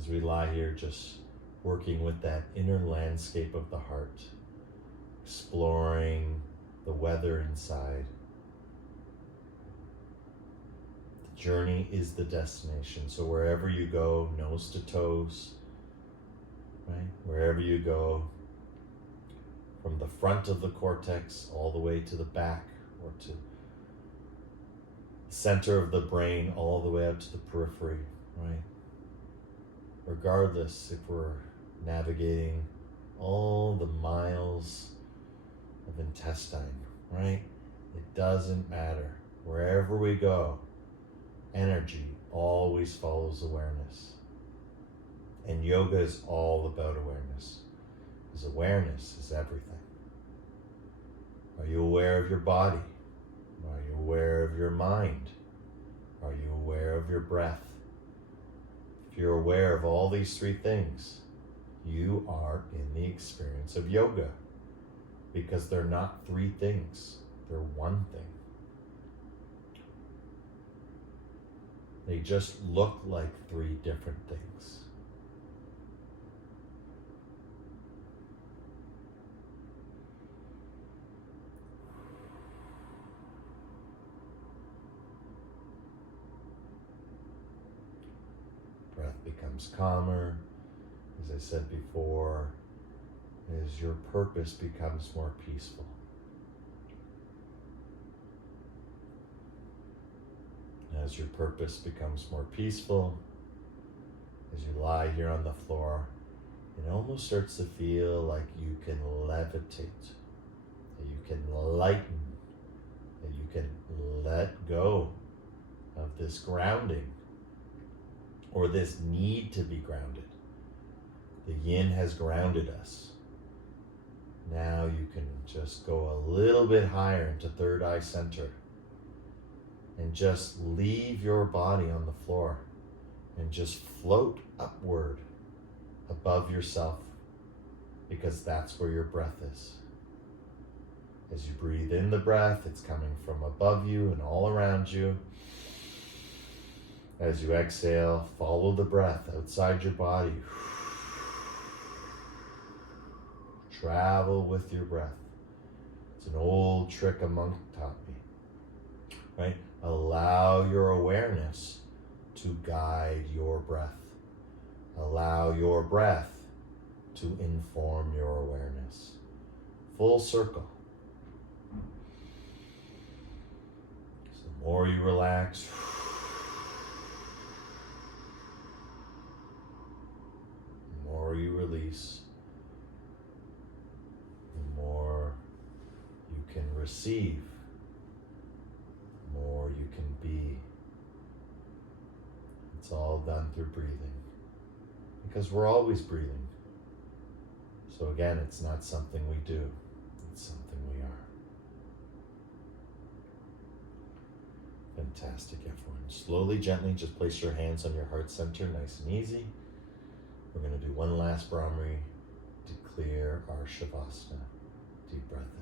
we lie here just working with that inner landscape of the heart, exploring the weather inside. The journey is the destination. So wherever you go, nose to toes, right? Wherever you go, from the front of the cortex all the way to the back or to the center of the brain, all the way out to the periphery, right? Regardless if we're navigating all the miles of intestine, right? It doesn't matter. Wherever we go, energy always follows awareness. And yoga is all about awareness. Because awareness is everything. Are you aware of your body? Are you aware of your mind? Are you aware of your breath? If you're aware of all these three things, you are in the experience of yoga. Because they're not three things, they're one thing. They just look like three different things. Breath becomes calmer. As I said before, as your purpose becomes more peaceful. As your purpose becomes more peaceful, as you lie here on the floor, it almost starts to feel like you can levitate, that you can lighten, that you can let go of this grounding or this need to be grounded. The yin has grounded us. Now you can just go a little bit higher into third eye center and just leave your body on the floor and just float upward above yourself, because that's where your breath is. As you breathe in the breath, it's coming from above you and all around you. As you exhale, follow the breath outside your body. Travel with your breath. It's an old trick a monk taught me, right? Allow your awareness to guide your breath. Allow your breath to inform your awareness. Full circle. So the more you relax, the more you release, the more you can receive, the more you can be. It's all done through breathing, because we're always breathing. So again, it's not something we do, it's something we are. Fantastic, everyone. Slowly, gently, just place your hands on your heart center, nice and easy. We're going to do one last Brahmari to clear our Shavasana. Deep breath in.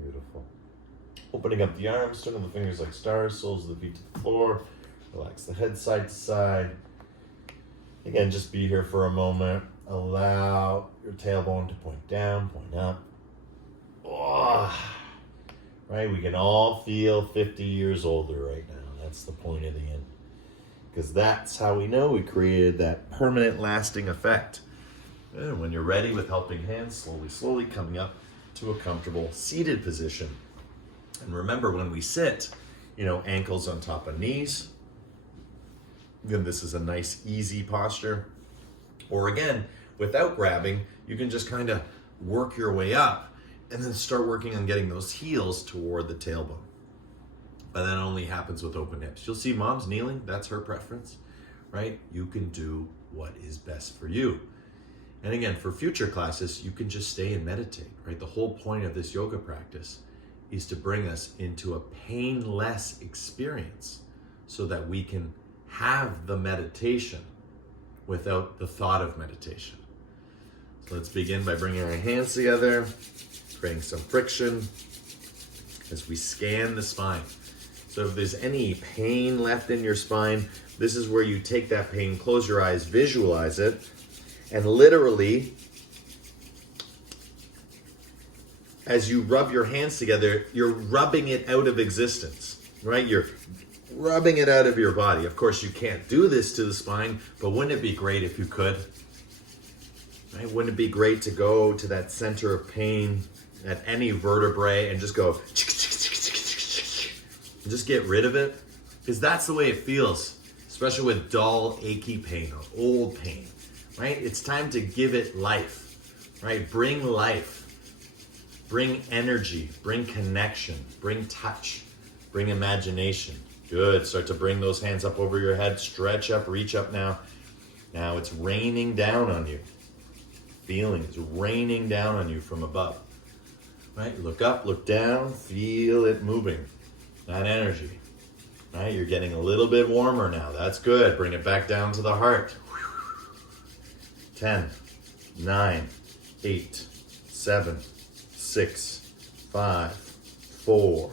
Beautiful. Opening up the arms, turning the fingers like stars, soles of the feet to the floor. Relax the head side to side. Again, just be here for a moment. Allow your tailbone to point down, point up. Oh, right, we can all feel 50 years older right now. That's the point of the yin. Because that's how we know we created that permanent lasting effect. And when you're ready with helping hands, slowly, slowly coming up to a comfortable seated position. And remember, when we sit, ankles on top of knees. Again, this is a nice, easy posture. Or again, without grabbing, you can just kind of work your way up and then start working on getting those heels toward the tailbone. But that only happens with open hips. You'll see mom's kneeling, that's her preference, right? You can do what is best for you. And again, for future classes, you can just stay and meditate, right? The whole point of this yoga practice is to bring us into a painless experience so that we can have the meditation without the thought of meditation. So let's begin by bringing our hands together, creating some friction as we scan the spine. So if there's any pain left in your spine, this is where you take that pain, close your eyes, visualize it, and literally, as you rub your hands together, you're rubbing it out of existence, right? You're rubbing it out of your body. Of course, you can't do this to the spine, but wouldn't it be great if you could? Right? Wouldn't it be great to go to that center of pain at any vertebrae and just go, and just get rid of it? Because that's the way it feels, especially with dull, achy pain or old pain, right? It's time to give it life, right? Bring life, bring energy, bring connection, bring touch, bring imagination. Good, start to bring those hands up over your head, stretch up, reach up now. Now it's raining down on you. Feelings raining down on you from above, right? Look up, look down, feel it moving, that energy, right? You're getting a little bit warmer now. That's good. Bring it back down to the heart. 10, 9, 8, 7, 6, 5, 4,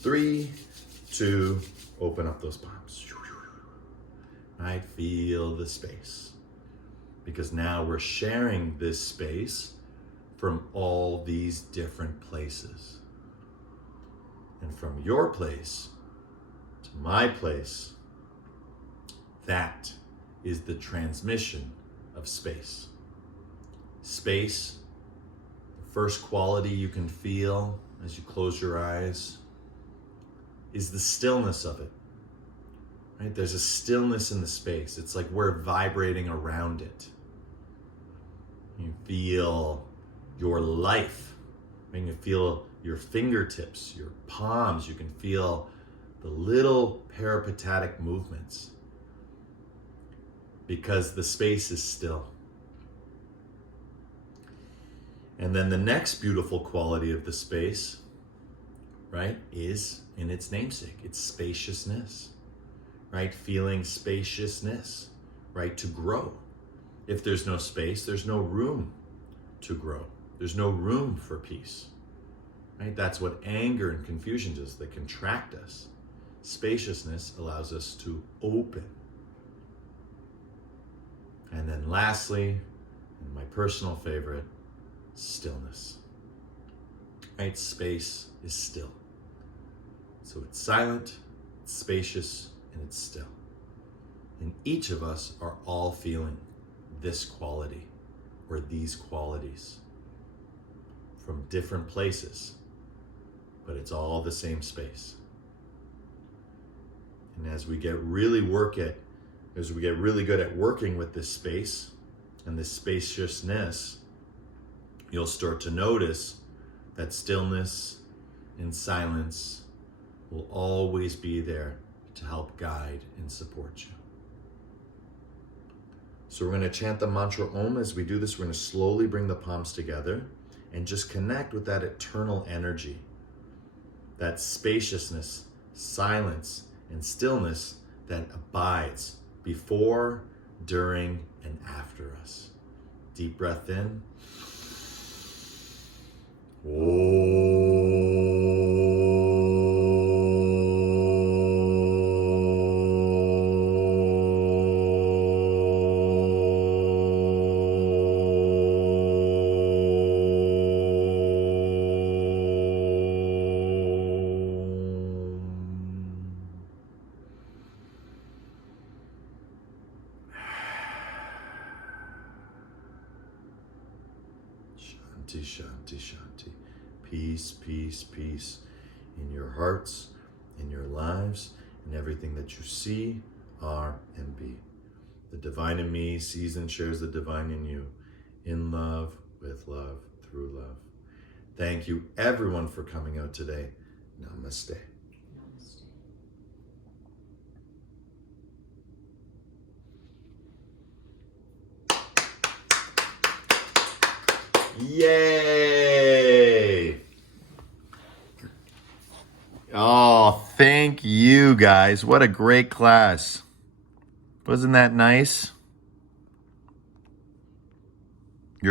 3, 2, open up those palms. Right? Feel the space. Because now we're sharing this space from all these different places. And from your place to my place, that is the transmission of space. Space, the first quality you can feel as you close your eyes, is the stillness of it. Right? There's a stillness in the space. It's like we're vibrating around it. You feel your life. Right? You feel your fingertips, your palms. You can feel the little peripatetic movements because the space is still. And then the next beautiful quality of the space, right, is in its namesake. It's spaciousness, right? Feeling spaciousness, right? To grow. If there's no space, there's no room to grow. There's no room for peace, right? That's what anger and confusion does. They contract us. Spaciousness allows us to open. And then lastly, and my personal favorite, stillness. Right? Space is still. So it's silent, it's spacious, and it's still. And each of us are all feeling this quality or these qualities from different places, but it's all the same space. And as we get really good at working with this space and this spaciousness, you'll start to notice that stillness and silence will always be there to help guide and support you. So we're going to chant the mantra Om. As we do this, we're going to slowly bring the palms together and just connect with that eternal energy, that spaciousness, silence, and stillness that abides before, during, and after us. Deep breath in. Shanti, shanti, shanti. Peace, peace, peace in your hearts, in your lives, in everything that you see, are, and be. The divine in me sees and shares the divine in you, in love, with love, through love. Thank you, everyone, for coming out today. Namaste. Yay! Oh, thank you guys. What a great class. Wasn't that nice?